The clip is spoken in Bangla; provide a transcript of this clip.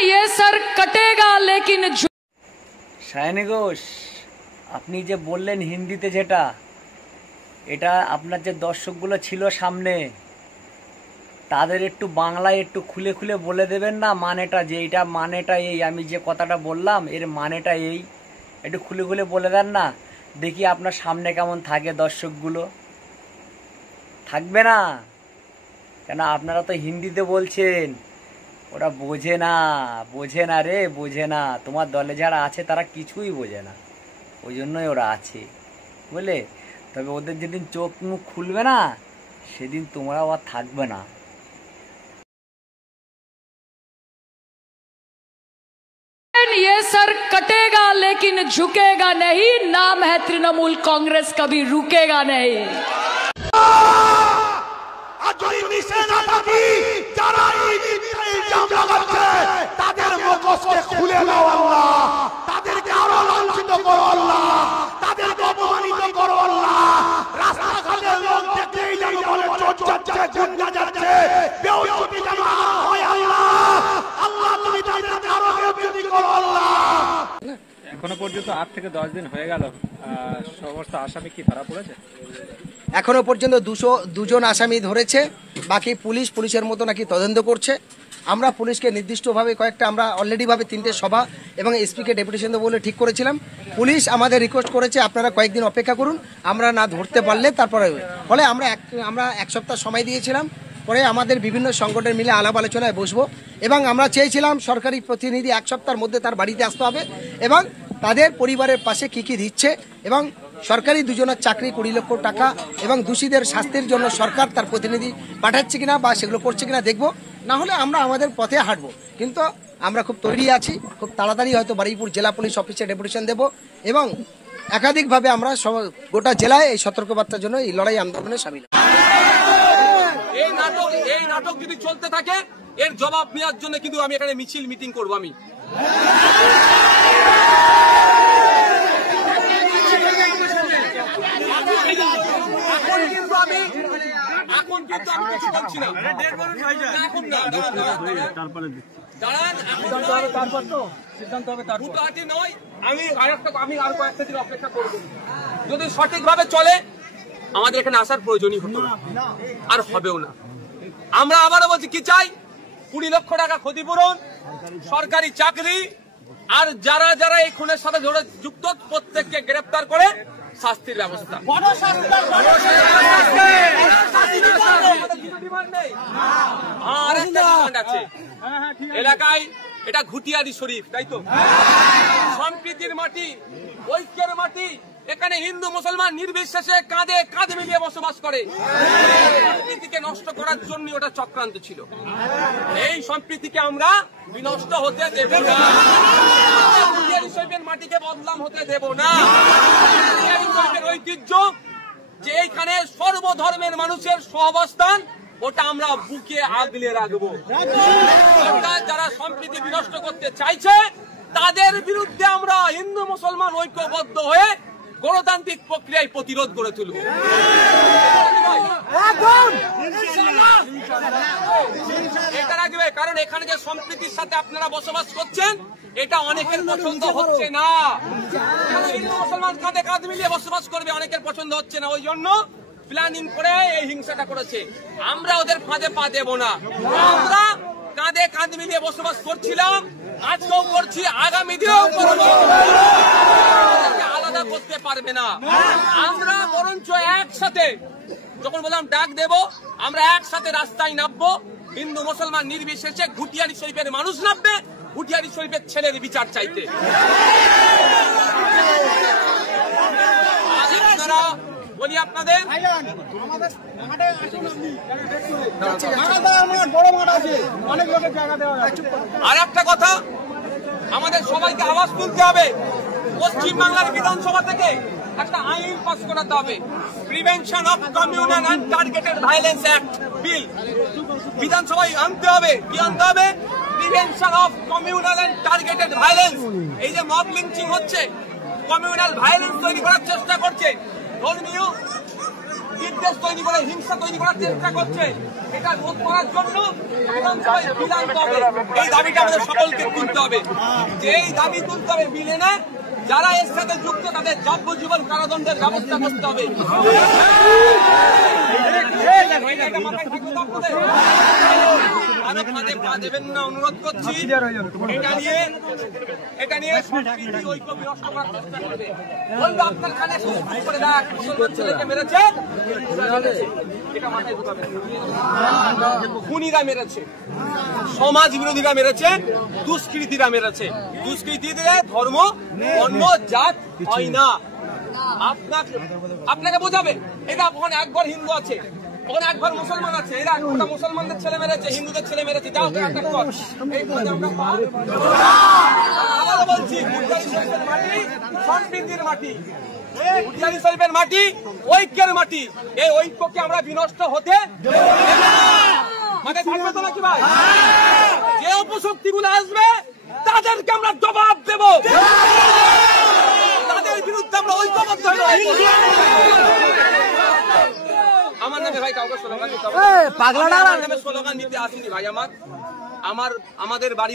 ये सर कटेगा लेकिन। সায়নী ঘোষ, আপনি যে বললেন হিন্দিতে, যেটা এটা আপনার যে দর্শকগুলো ছিল সামনে, তাদের একটু বাংলায় একটু খুলে খুলে বলে দেবেন না মানেটা, যে এইটা মানেটা এই, আমি যে কথাটা বললাম এর মানেটা এই, একটু খুলে খুলে বলে দেন না, দেখি আপনার সামনে কেমন থাকে দর্শকগুলো। থাকবে না কেন? আপনারা তো হিন্দিতে বলছেন, ওরা বোঝে না, বোঝে না রে, বোঝে না। তোমার দলে যারা আছে তারা কিছুই বোঝে না, ওই জন্যই ওরা আছে, বুঝলে? তবে ওদের যেদিন চোখ মুখ খুলবে না, সেদিন তোমরা আর থাকবে না। ये सर कटेगा लेकिन झुकेगा नहीं, नाम है तृणमूल कांग्रेस, कभी रुकेगा नहीं। খুলে দাও আল্লাহ, তাদেরকে আরো লাঞ্ছিত করো আল্লাহ, তাদেরকে অপমানিত করো আল্লাহ। রাস্তাঘাটে লোক দেখলেই যেন বলে চোর যাচ্ছে, গুন্ডা যাচ্ছে, বেউজ্জতি যেন হয় আল্লাহ। আল্লাহ তুমি তাদেরকে আরো বেউজ্জতি করো আল্লাহ। এখনো পর্যন্ত 8 থেকে 10 দিন হয়ে গেল, সমস্ত আসামি কি ধরা পড়েছে? এখনো পর্যন্ত 202 আসামি ধরেছে, বাকি পুলিশের মতো নাকি তদন্ত করছে। আমরা পুলিশকে নির্দিষ্টভাবে কয়েকটা, আমরা অলরেডি ভাবে 3টে সভা এবং এসপিকে ডেপুটেশন দেবো বলে ঠিক করেছিলাম। পুলিশ আমাদের রিকোয়েস্ট করেছে আপনারা কয়েকদিন অপেক্ষা করুন, আমরা না ধরতে পারলে তারপরে। ফলে আমরা এক সপ্তাহ সময় দিয়েছিলাম, পরে আমাদের বিভিন্ন সংগঠন মিলে আলাপ আলোচনায় বসবো এবং আমরা চেয়েছিলাম সরকারি প্রতিনিধি 1 সপ্তাহের মধ্যে তার বাড়িতে আসতে হবে এবং তাদের পরিবারের পাশে কি দিচ্ছে এবং সরকারি 2 জনের চাকরি 20 লক্ষ টাকা এবং দোষীদের শাস্তির জন্য সরকার তার প্রতিনিধি পাঠাচ্ছে কিনা বা সেগুলো করছে কিনা দেখবো। না হলে আমরা আমাদের পথে হাঁটবো, কিন্তু আমরা খুব তৈরি আছি। খুব তাড়াতাড়ি হয়তো বারুইপুর জেলা পুলিশ অফিসে ডেপুটেশন দেব এবং একাধিকভাবে আমরা গোটা জেলায় এই সতর্কবার্তার জন্য এই লড়াই আন্দোলনে সামিল। এই নাটক যদি চলতে থাকে, এর জবাব নেওয়ার জন্য কিন্তু আমি এখানে মিছিল মিটিং করবো। আমি এখন কিন্তু আমি কিছু বলছি না, এখন না, আমি আর কয়েকটা দিন অপেক্ষা করবো। যদি সঠিকভাবে চলে আমাদের এখানে আসার প্রয়োজনই হতো না, আর হবেও না। আমরা আবারও বলছি, কি চাই? 20 লক্ষ টাকা ক্ষতিপূরণ, সরকারি চাকরি, আর যারা যারা এই খুনের সাথে যুক্ত প্রত্যেককে গ্রেফতার করে শাস্তির ব্যবস্থা। আর একটা ডিমান্ড আছে এলাকায়, এটা ঘুটিয়ারি শরীফ, তাই তো? সম্প্রীতির মাটি, ঐক্যের মাটি, এখানে হিন্দু মুসলমান নির্বিশেষে কাঁধে কাঁধ মিলিয়ে বসবাস করে। সম্প্রীতিকে নষ্ট করার জন্য ওটা চক্রান্ত ছিল। এই সম্প্রীতিকে আমরা বিনষ্ট হতে দেব না, মাটিকে বদনাম হতে দেব না। ঐতিহ্য যে এইখানে সর্বধর্মের মানুষের সহাবস্থান, ওটা আমরা বুকে আগলে রাখবো। যারা সম্প্রীতি বিনষ্ট করতে চাইছে তাদের বিরুদ্ধে আমরা হিন্দু মুসলমান ঐক্যবদ্ধ হয়ে গণতান্ত্রিক প্রক্রিয়ায় প্রতিরোধ করে তুলব। এটা রাখবে, কারণ এখানে যে সম্প্রীতির সাথে আপনারা বসবাস করছেন এটা অনেকের পছন্দ হচ্ছে না। হিন্দু মুসলমান কাঁধে কাঁধ মিলিয়ে বসবাস করবে, অনেকের পছন্দ হচ্ছে না, ওই জন্য প্ল্যানিং করে এই হিংসাটা করেছে। আমরা ওদের ফাঁদে পা দেব না। আমরা কাঁধে কাঁধ মিলিয়ে বসবাস করছিলাম, আজকেও করছি, আগামী দিনেও করব। আলাদা করতে পারবে না। আমরা বরঞ্চ একসাথে, যখন বললাম ডাক দেব, আমরা একসাথে রাস্তায় নামবো। হিন্দু মুসলমান নির্বিশেষে ঘুটিয়ারি শরীফের মানুষ নামবে, ঘুটিয়ারি শরীফের ছেলের বিচার চাইতে। বলি আপনাদের আর একটা কথা, আমাদের সবাইকে আওয়াজ তুলতে হবে। পশ্চিমবাংলার বিধানসভা থেকে একটা আইন পাস করাতে হবে, prevention of communal and targeted violence act bill বিধানসভায় আনতে হবে। কি আনতে হবে? Prevention of communal and targeted violence. এই যে মব লিঞ্চিং হচ্ছে, কমিউনাল ভায়োলেন্স তৈরি করার চেষ্টা করছে, ধর্মীয় বিদ্বেষ তৈরি করে হিংসা তৈরি করার চেষ্টা করছে, এটা রোধ করার জন্য বিধানসভায় বিল আনতে হবে। এই দাবিটা আমাদের সকলকে তুলতে হবে, যে এই দাবি তুলতে হবে। বিল এনে যারা এর সাথে যুক্ত তাদের যাবজ্জীবন কারাদণ্ডের ব্যবস্থা করতে হবে। আরো ফাঁদে পা দেবেন না, অনুরোধ করছি। এটা নিয়ে সম্প্রীতি ঐক্য বিনষ্ট করার চেষ্টা করবে। বলবে আপনার কানে করে দেখ, মুসলমান ছেলেকে মেরেছে, এটা মাথায় ঢুকাবে। খুনিরা মেরেছে, সমাজ বিরোধীরা মেরেছে, দুষ্কৃতীরা মেরেছে। দুষ্কৃতীদের ধর্ম, অন্য জাত হয় না। আপনাকে বোঝাবে এটা ওখানে একবার হিন্দু আছে, ওখানে একবার মুসলমান আছে, এরা ওটা মুসলমানদের ছেলে মেরেছে, হিন্দুদের ছেলে মেরেছে, যাও বলছি মাটি সম্প্রীতির মাটি, উজিয়ারি শরীফের মাটি ঐক্যের মাটি। এই ঐক্যকে আমরা বিনষ্ট হতে মাঠে থাকবে তো নাকি ভাই? যে অপশক্তিগুলো আসবে তাদেরকে আমরা জবাব দেব, তাদের বিরুদ্ধে আমরা ঐক্যবদ্ধ হব। আমার নামে ভাই কাউকে স্লোগান দিতে হবে, পাগলা নামে স্লোগান দিতে আসিনি ভাই। আমাদের বাড়ি